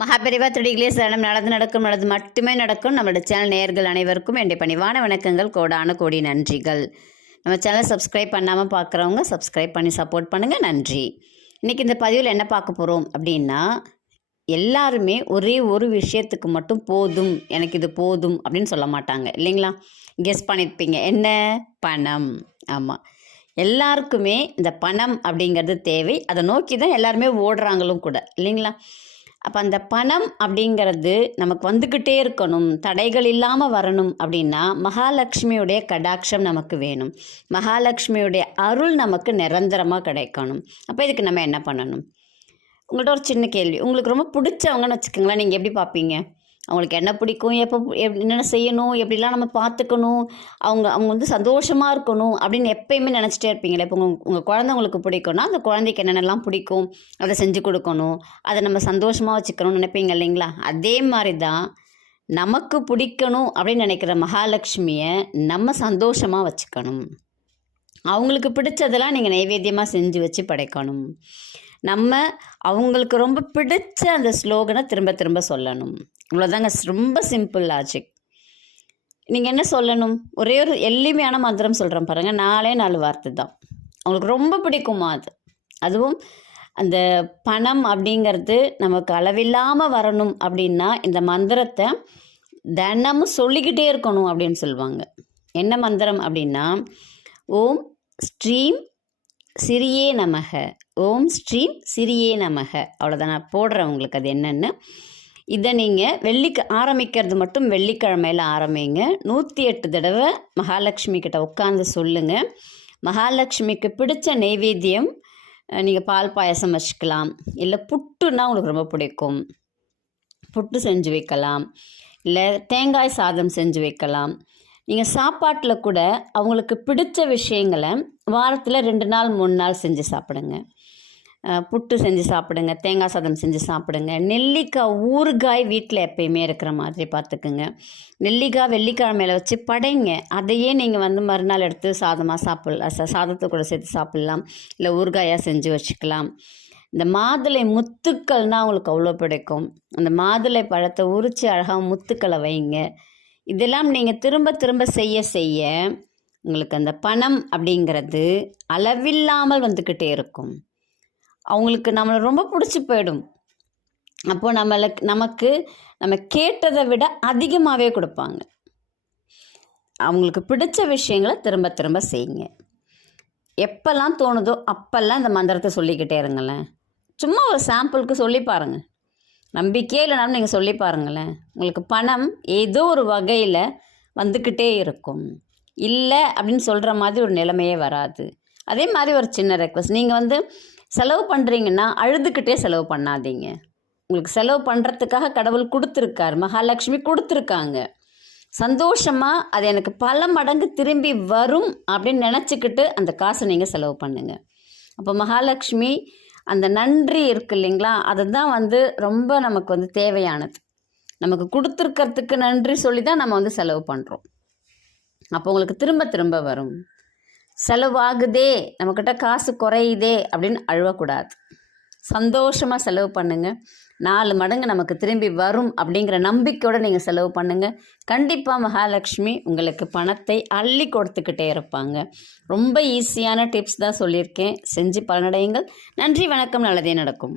மகாபெரிவா திருடிகளே சரணம் நடந்து நடக்கும் நடந்து மட்டுமே நடக்கும். நம்மளோட சேனல் நேயர்கள் அனைவருக்கும் என்னுடைய பணிவான வணக்கங்கள். கோடான கோடி நன்றிகள். நம்ம சேனலை சப்ஸ்கிரைப் பண்ணாமல் பார்க்குறவங்க சப்ஸ்கிரைப் பண்ணி சப்போர்ட் பண்ணுங்கள் நன்றி. இன்றைக்கி இந்த பதிவில் என்ன பார்க்க போகிறோம் அப்படின்னா எல்லாருமே ஒரே ஒரு விஷயத்துக்கு மட்டும் போதும் எனக்கு இது போதும் அப்படின்னு சொல்ல மாட்டாங்க. இல்லைங்களா? கெஸ் பண்ணியிருப்பீங்க என்ன? பணம். ஆமாம் எல்லாருக்குமே இந்த பணம் அப்படிங்கிறது தேவை. அதை நோக்கி தான் எல்லாருமே ஓடுறாங்களும் கூட. இல்லைங்களா? அப்போ அந்த பணம் அப்படிங்கிறது நமக்கு வந்துக்கிட்டே இருக்கணும். தடைகள் இல்லாமல் வரணும் அப்படின்னா மகாலட்சுமியுடைய கடாட்சம் நமக்கு வேணும். மகாலட்சுமியுடைய அருள் நமக்கு நிரந்தரமாக கிடைக்கணும். அப்போ இதுக்கு நம்ம என்ன பண்ணணும்? உங்கள்கிட்ட ஒரு சின்ன கேள்வி. உங்களுக்கு ரொம்ப பிடிச்சவங்கன்னு வச்சுக்கோங்களேன். நீங்கள் எப்படி பார்ப்பீங்க? அவங்களுக்கு என்ன பிடிக்கும் எப்போ என்னென்ன செய்யணும் எப்படிலாம் நம்ம பார்த்துக்கணும் அவங்க அவங்க வந்து சந்தோஷமாக இருக்கணும் அப்படின்னு எப்பயுமே நினச்சிட்டே இருப்பீங்களே. இப்போ உங்கள் உங்கள் குழந்தை உங்களுக்கு பிடிக்கும்னா அந்த குழந்தைக்கு என்னென்னலாம் பிடிக்கும் அதை செஞ்சு கொடுக்கணும் அதை நம்ம சந்தோஷமாக வச்சுக்கணும்னு நினைப்பீங்க இல்லைங்களா? அதே மாதிரி தான் நமக்கு பிடிக்கணும் அப்படின்னு நினைக்கிற மகாலட்சுமியை நம்ம சந்தோஷமாக வச்சுக்கணும். அவங்களுக்கு பிடிச்சதெல்லாம் நீங்கள் நைவேத்தியமாக செஞ்சு வச்சு படைக்கணும். நம்ம அவங்களுக்கு ரொம்ப பிடிச்ச அந்த ஸ்லோகனை திரும்ப திரும்ப சொல்லணும். இவ்வளோதாங்க ரொம்ப சிம்பிள் லாஜிக் நீங்கள் என்ன சொல்லணும்? ஒரே ஒரு எளிமையான மந்திரம் சொல்கிறேன் பாருங்கள் நாலே நாலு வார்த்தை தான். அவங்களுக்கு ரொம்ப பிடிக்குமா அது? அதுவும் அந்த பணம் அப்படிங்கிறது நமக்கு அளவில்லாமல் வரணும் அப்படின்னா இந்த மந்திரத்தை தினமும் சொல்லிக்கிட்டே இருக்கணும் அப்படின்னு சொல்லுவாங்க. என்ன மந்திரம் அப்படின்னா ஓம் ஸ்ரீம் சிறியே நமக. ஓம் ஸ்ரீம் சிறியே நமக. அவ்வளோதான் நான் போடுறேன் உங்களுக்கு அது என்னென்னு. இதை நீங்கள் வெள்ளிக்கு ஆரம்பிக்கிறது மட்டும் வெள்ளிக்கிழமையில் ஆரம்பிங்க. நூற்றி எட்டு தடவை மகாலட்சுமி கிட்ட உட்காந்து சொல்லுங்கள் மகாலட்சுமிக்கு பிடிச்ச நெய்வேத்தியம் நீங்கள் பால் பாயசம் வச்சுக்கலாம். இல்லை புட்டுன்னா உங்களுக்கு ரொம்ப பிடிக்கும். புட்டு செஞ்சு வைக்கலாம். இல்லை தேங்காய் சாதம் செஞ்சு வைக்கலாம். நீங்கள் சாப்பாட்டில் கூட அவங்களுக்கு பிடிச்ச விஷயங்களை வாரத்தில் ரெண்டு நாள் மூணு நாள் செஞ்சு சாப்பிடுங்க. புட்டு செஞ்சு சாப்பிடுங்க தேங்காய் சாதம் செஞ்சு சாப்பிடுங்க. நெல்லிக்காய் ஊறுகாய் வீட்டில் எப்பயுமே இருக்கிற மாதிரி பார்த்துக்குங்க. நெல்லிக்காய் வெள்ளிக்கிழமையில வச்சு படைங்க. அதையே நீங்கள் வந்து மறுநாள் எடுத்து சாதமாக சாப்பிடலாம் சாதத்தை கூட சேர்த்து சாப்பிட்லாம். இல்லை ஊறுகாயாக செஞ்சு வச்சுக்கலாம். இந்த மாதுளை முத்துக்கள்னால் அவங்களுக்கு அவ்வளோ பிடிக்கும். அந்த மாதுளை பழத்தை உரித்து அழகாக முத்துக்களை வைங்க. இதெல்லாம் நீங்கள் திரும்ப திரும்ப செய்ய செய்ய உங்களுக்கு அந்த பணம் அப்படிங்கிறது அளவில்லாமல் வந்துக்கிட்டே இருக்கும். அவங்களுக்கு நம்மளை ரொம்ப பிடிச்சி போயிடும். அப்போ நம்மளுக்கு நமக்கு நம்ம கேட்டதை விட அதிகமாகவே கொடுப்பாங்க. அவங்களுக்கு பிடிச்ச விஷயங்களை திரும்ப திரும்ப செய்யுங்க. எப்போல்லாம் தோணுதோ அப்போல்லாம் இந்த மந்திரத்தை சொல்லிக்கிட்டே இருங்களேன். சும்மா ஒரு சாம்பிளுக்கு சொல்லி பாருங்கள் நம்பிக்கையே இல்லைனாலும் நீங்கள் சொல்லி பாருங்களேன். உங்களுக்கு பணம் ஏதோ ஒரு வகையில் வந்துக்கிட்டே இருக்கும். இல்லை அப்படின்னு சொல்கிற மாதிரி ஒரு நிலைமையே வராது. அதே மாதிரி ஒரு சின்ன ரெக்வஸ்ட் நீங்கள் வந்து செலவு பண்ணுறீங்கன்னா அழுதுகிட்டே செலவு பண்ணாதீங்க. உங்களுக்கு செலவு பண்ணுறதுக்காக கடவுள் கொடுத்துருக்கார் மகாலட்சுமி கொடுத்துருக்காங்க. சந்தோஷமாக அது எனக்கு பல மடங்கு திரும்பி வரும் அப்படின்னு நினச்சிக்கிட்டு அந்த காசை நீங்கள் செலவு பண்ணுங்கள் அப்போ மகாலட்சுமி அந்த நன்றி இருக்கு இல்லைங்களா? அதுதான் வந்து ரொம்ப நமக்கு வந்து தேவையானது. நமக்கு கொடுத்துருக்கிறதுக்கு நன்றி சொல்லி தான் நம்ம வந்து செலவு பண்ணுறோம் அப்போ உங்களுக்கு திரும்ப திரும்ப வரும். செலவாகுதே நம்மக்கிட்ட காசு குறையுதே அப்படின்னு அழுவக்கூடாது. சந்தோஷமாக செலவு பண்ணுங்கள் நாலு மடங்கு நமக்கு திரும்பி வரும் அப்படிங்கிற நம்பிக்கையோடு நீங்கள் செலவு பண்ணுங்கள் கண்டிப்பாக மகாலட்சுமி உங்களுக்கு பணத்தை அள்ளி கொடுத்துக்கிட்டே இருப்பாங்க. ரொம்ப ஈஸியான டிப்ஸ் தான் சொல்லியிருக்கேன். செஞ்சு பலனடையுங்கள். நன்றி வணக்கம். நல்லதே நடக்கும்.